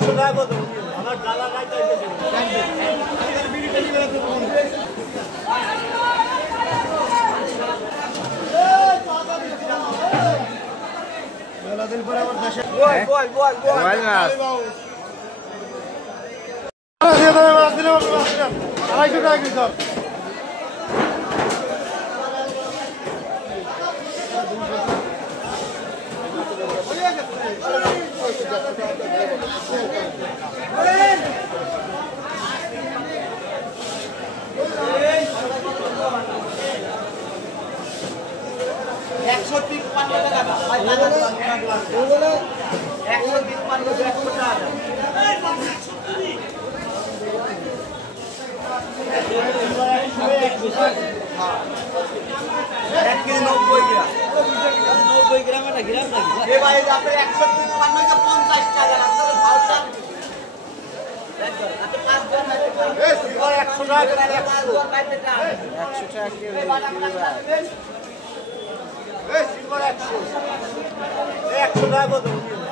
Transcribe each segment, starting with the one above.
100 টাকা কত আমার জ্বালা নাই চাইতেছে দিন পরে আমার দেশে বল মাছ মাছ দিলাম 250 টাকা কিলো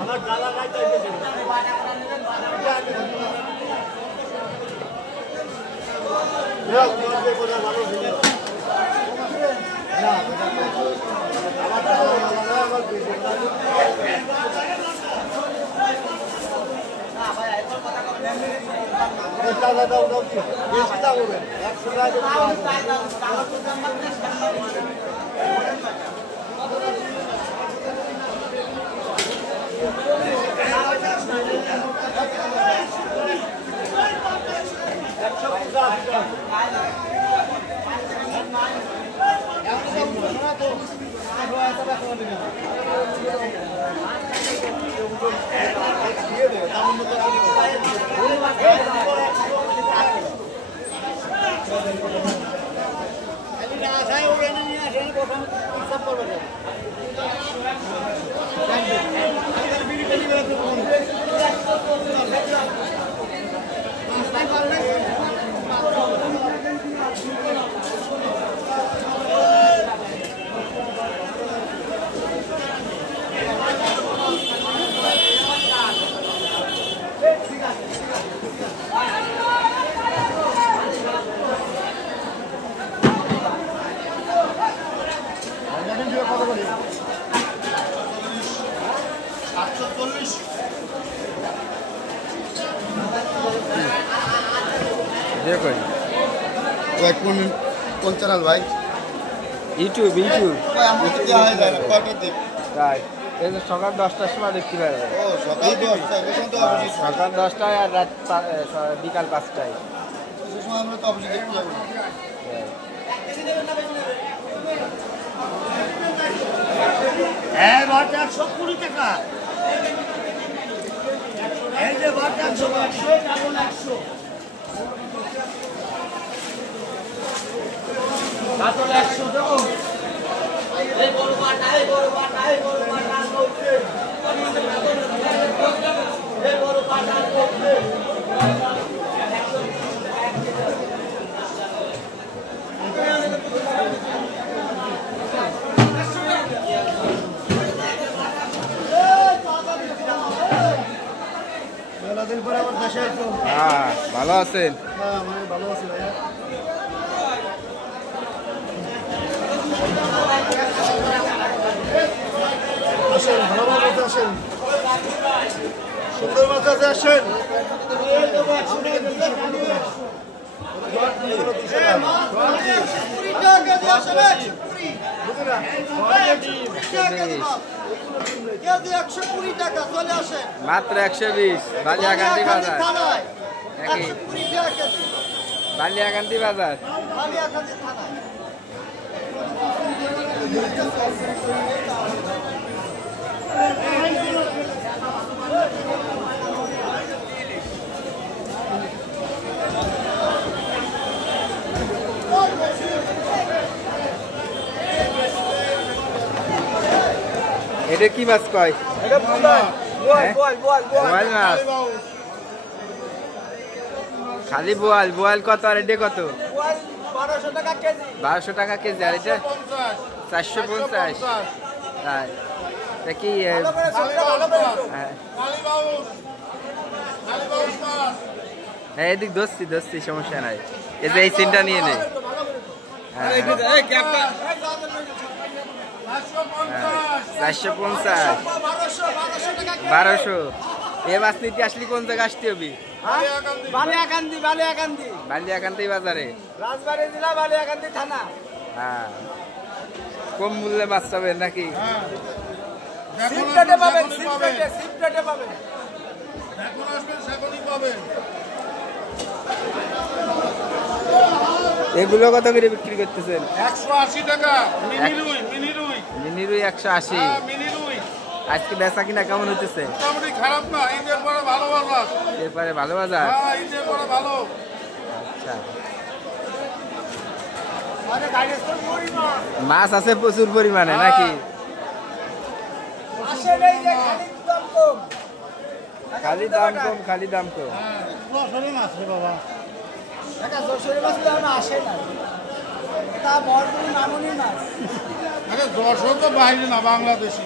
আমার জ্বালা নাই চাইতেছে কোন চ্যানেল ভাই ইউটিউব তাই এই যে সকাল 10টার সময় দেখতে পারবে সকাল 10টায় আর রাত বিকাল 5টায় আমরা তো অবশ্যই দেখতে যাবো হ্যাঁ বাট 120 টাকা এই যে বাট 100 কারণ 100 কাতল 100 দেবো এই বড় বাটা এই বড় বাটা এই বড় বাটা করতে এই বড় বাটা করতে দিন পরে আমার দেশে আইছো হ্যাঁ ভালো আছেন হ্যাঁ আমি ভালো আছি ভাইয়া আসেন ভালো মাছ আসেন সুন্দর মাছ আছে আসেন মাত্র 120 বালিয়াকান্দি বাজার বালিয়াকান্দি বাজার এটা কি মাছ কয় এটা বোয়াল মাছ খালি বোয়াল কত আর এটা কত 1200 টাকা কেজি আর এটা 450 তাই কি হ্যাঁ এদিক ধরছি সমস্যা নাই। এই যে এই সিনটা নিয়ে নে। হ্যাঁ 450 1200। এ বাস নিতে আসলি কোন জায়গা আসতে হবে? বালিয়াকান্দি বাজারে, রাজবাড়ী জেলা বালিয়াকান্দি থানা। হ্যাঁ কম মূল্যে মাছ পাবেন নাকি? এগুলো কত করে বিক্রি করতেছেন? 180 টাকা। মিনি রুই 180। আজকে বেচা কিনা কেমন হইতেছে? মোটামুটি খারাপ না, ঈদের পরে ভালো বাজার। এরপরে ভালো বাজার? হ্যাঁ, ঈদের পরে ভালো। আচ্ছা, মাছ আছে প্রচুর পরিমাণে নাকি? খালি দাম কম। যশোরে মাছ রে বাবা। আরে যশোর তো বাইরে না, বাংলাদেশি।